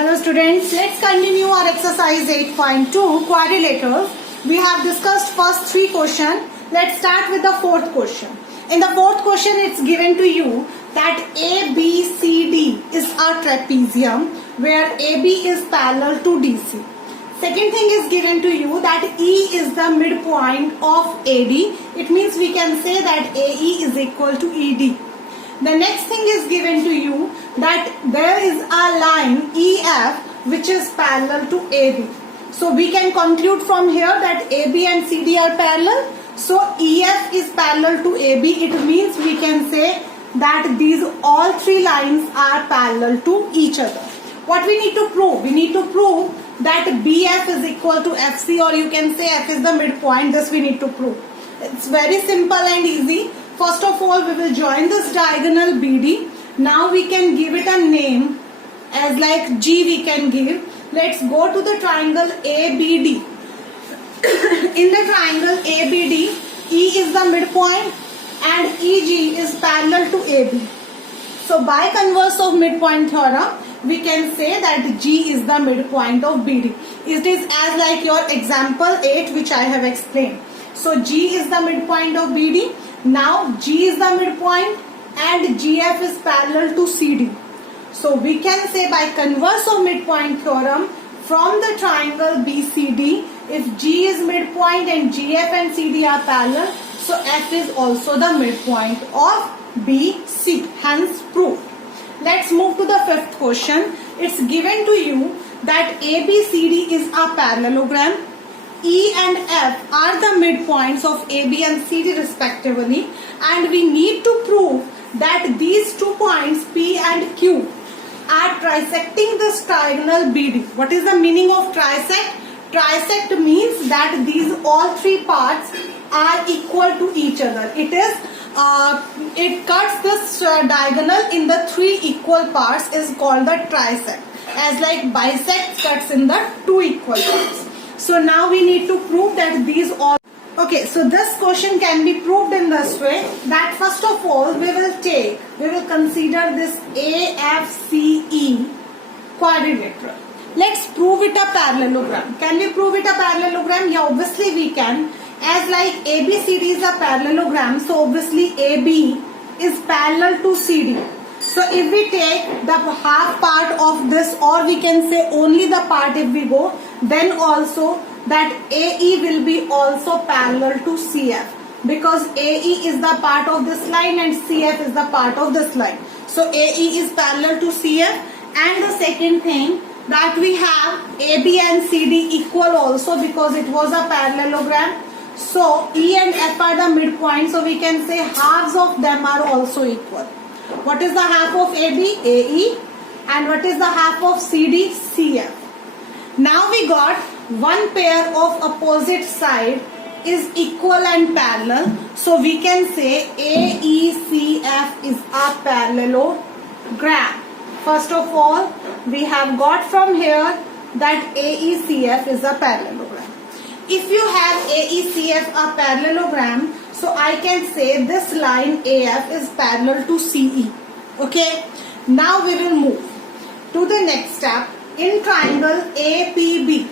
Hello students, let's continue our exercise 8.2 quadrilaterals. We have discussed first three questions. Let's start with the fourth question. In the fourth question, it's given to you that ABCD is a trapezium where AB is parallel to DC. Second thing is given to you that E is the midpoint of AD. It means we can say that AE is equal to ED. The next thing is given to you that there is a line EF which is parallel to AB. So we can conclude from here that AB and CD are parallel. So EF is parallel to AB. It means we can say that these all three lines are parallel to each other. What we need to prove? We need to prove that BF is equal to FC, or you can say F is the midpoint. This we need to prove. It's very simple and easy. First of all, we will join this diagonal BD. Now we can give it a name as like G we can give. Let's go to the triangle ABD. In the triangle ABD, E is the midpoint and EG is parallel to AB. So by converse of midpoint theorem, we can say that G is the midpoint of BD. It is as like your example 8 which I have explained. So G is the midpoint of BD. Now G is the midpoint and GF is parallel to CD. So we can say by converse of midpoint theorem, from the triangle BCD, if G is midpoint and GF and CD are parallel, so F is also the midpoint of BC. Hence proved. Let's move to the fifth question. It's given to you that ABCD is a parallelogram. E and F are the midpoints of AB and CD respectively, and we need to prove that these 2 points P and Q are trisecting this diagonal BD. What is the meaning of trisect? Trisect means that these all three parts are equal to each other. It cuts this diagonal in the 3 equal parts is called the trisect, as like bisect cuts in the 2 equal parts. So now we need to prove that these all. Okay, so this question can be proved in this way, that first of all we will consider this AFCE quadrilateral. Let's prove it a parallelogram. Can we prove it a parallelogram? Yeah, obviously we can. As like ABCD is a parallelogram, so obviously AB is parallel to CD. So if we take the half part of this, or we can say only the part if we go, then also that AE will be also parallel to CF, because AE is the part of this line and CF is the part of this line. So AE is parallel to CF. And the second thing, that we have AB and CD equal also, because it was a parallelogram. So E and F are the midpoint, so we can say halves of them are also equal. What is the half of AB? AE. And what is the half of CD? CF. Now we got one pair of opposite side is equal and parallel. So we can say AECF is a parallelogram. First of all, we have got from here that AECF is a parallelogram. If you have AECF a parallelogram, so I can say this line AF is parallel to CE. Okay. Now we will move to the next step. In triangle APB.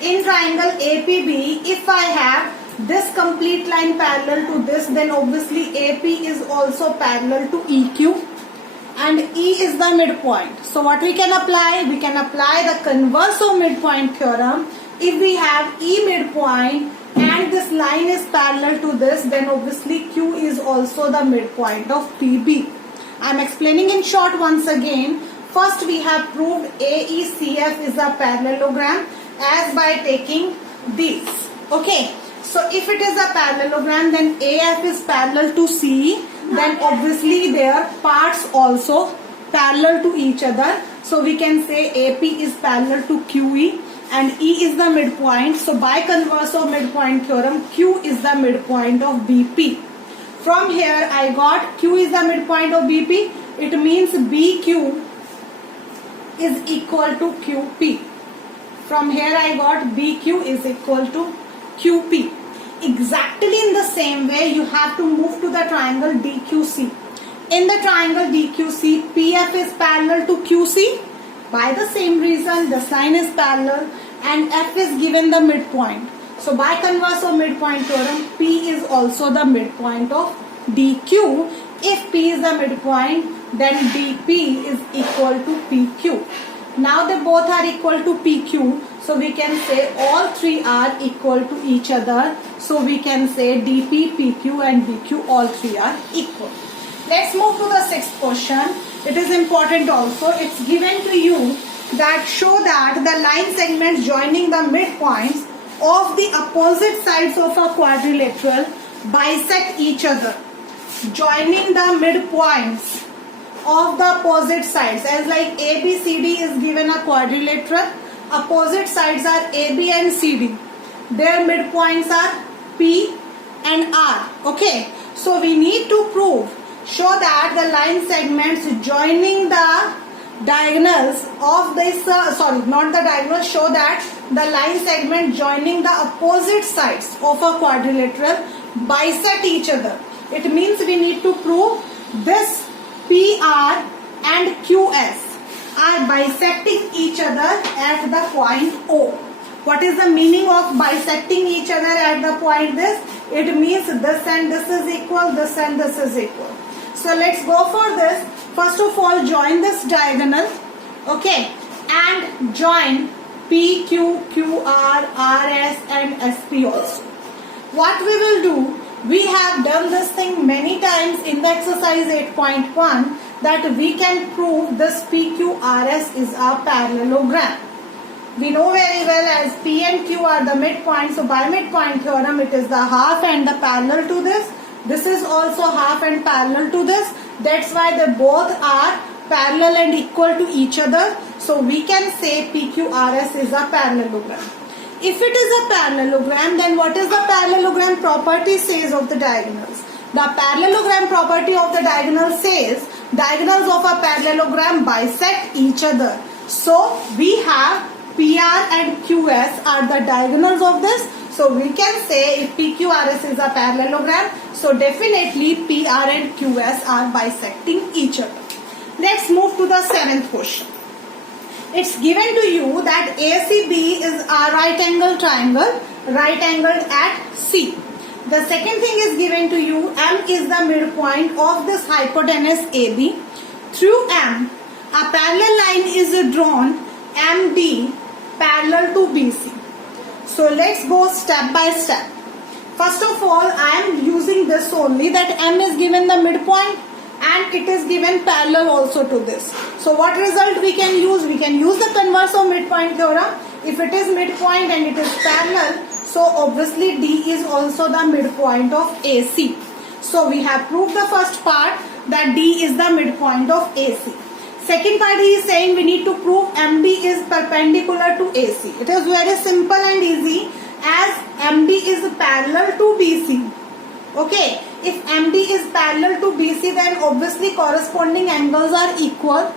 In triangle APB, if I have this complete line parallel to this, then obviously AP is also parallel to EQ. And E is the midpoint. So what we can apply? We can apply the converse of midpoint theorem. If we have E midpoint and this line is parallel to this, then obviously Q is also the midpoint of PB. I am explaining in short once again. First we have proved AECF is a parallelogram as by taking these. Okay. So if it is a parallelogram, then AF is parallel to CE. Then obviously their parts also parallel to each other. So we can say AP is parallel to QE and E is the midpoint. So by converse of midpoint theorem, Q is the midpoint of BP. From here I got Q is the midpoint of BP. It means BQ is equal to QP. From here I got BQ is equal to QP. Exactly in the same way you have to move to the triangle DQC. In the triangle DQC, PF is parallel to QC By the same reason, this line is parallel and F is given the midpoint. So by converse of midpoint theorem, P is also the midpoint of DQ. If P is the midpoint, then DP is equal to PQ. Now they both are equal to PQ. So we can say all three are equal to each other. So we can say DP, PQ and DQ, all three are equal. Let's move to the sixth question. It is important also. It's given to you that show that the line segments joining the midpoints of the opposite sides of a quadrilateral bisect each other. Joining the midpoints of the opposite sides, as like ABCD is given a quadrilateral, opposite sides are AB and CD. Their midpoints are P and R. Okay, so we need to show that the line segments joining the diagonals of this, show that the line segment joining the opposite sides of a quadrilateral bisect each other. It means we need to prove this PR and QS are bisecting each other at the point O. What is the meaning of bisecting each other at the point this? It means this and this is equal, this and this is equal. So let's go for this. First of all, join this diagonal, okay, and join P, Q, QR, RS and SP also. What we will do, we have done this thing many times in the exercise 8.1 that we can prove this PQRS is a parallelogram. We know very well as P and Q are the midpoint. So by midpoint theorem, it is the half and the parallel to this. This is also half and parallel to this. That's why they both are parallel and equal to each other. So we can say PQRS is a parallelogram. If it is a parallelogram, then what is the parallelogram property says of the diagonals? The parallelogram property of the diagonal says diagonals of a parallelogram bisect each other. So we have PR and QS are the diagonals of this. So we can say if PQRS is a parallelogram, so definitely PR and QS are bisecting each other. Let's move to the seventh question. It's given to you that ACB is a right angle triangle, right angled at C. The second thing is given to you, M is the midpoint of this hypotenuse AB. Through M, a parallel line is drawn, MD, parallel to BC. So let's go step by step. First of all, I am using this only, that M is given the midpoint and it is given parallel also to this. So what result we can use? We can use the converse of midpoint theorem. If it is midpoint and it is parallel, so obviously D is also the midpoint of AC. So we have proved the first part that D is the midpoint of AC. Second part, he is saying we need to prove MD is perpendicular to AC. It is very simple and easy, as MD is parallel to BC. Okay, if MD is parallel to BC, then obviously corresponding angles are equal,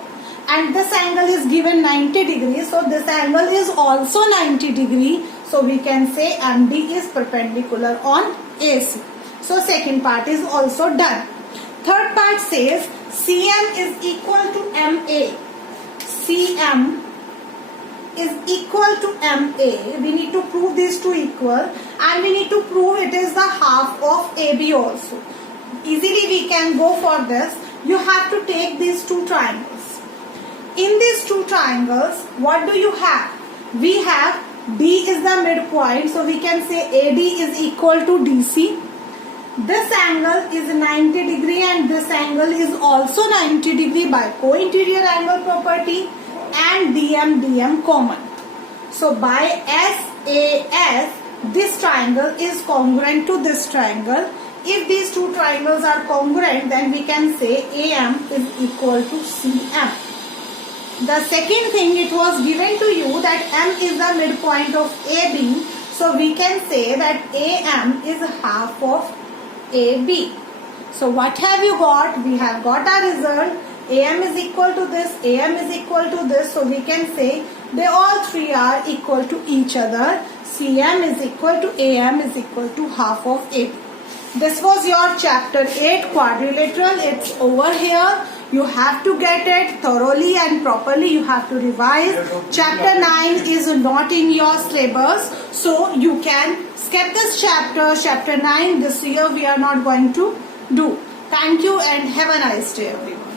and this angle is given 90 degrees. So this angle is also 90 degrees. So we can say MD is perpendicular on AC. So second part is also done. Third part says CM is equal to MA. CM is equal to MA. We need to prove these two equal, and we need to prove it is the half of AB also. Easily we can go for this. You have to take these two triangles. In these two triangles, what do you have? We have D is the midpoint, so we can say AD is equal to DC. This angle is 90 degree and this angle is also 90 degree by co-interior angle property, and DM common. So by SAS, this triangle is congruent to this triangle. If these two triangles are congruent, then we can say AM is equal to CM. The second thing, it was given to you that M is the midpoint of AB. So we can say that AM is half of AB. So what have you got? We have got our result. AM is equal to this, AM is equal to this. So we can say they all three are equal to each other. CM is equal to AM is equal to half of AB. This was your chapter 8 quadrilateral. It's over here. You have to get it thoroughly and properly. You have to revise. Chapter 9 is not in your syllabus, so you can skip this chapter. Chapter 9 this year we are not going to do. Thank you and have a nice day everyone.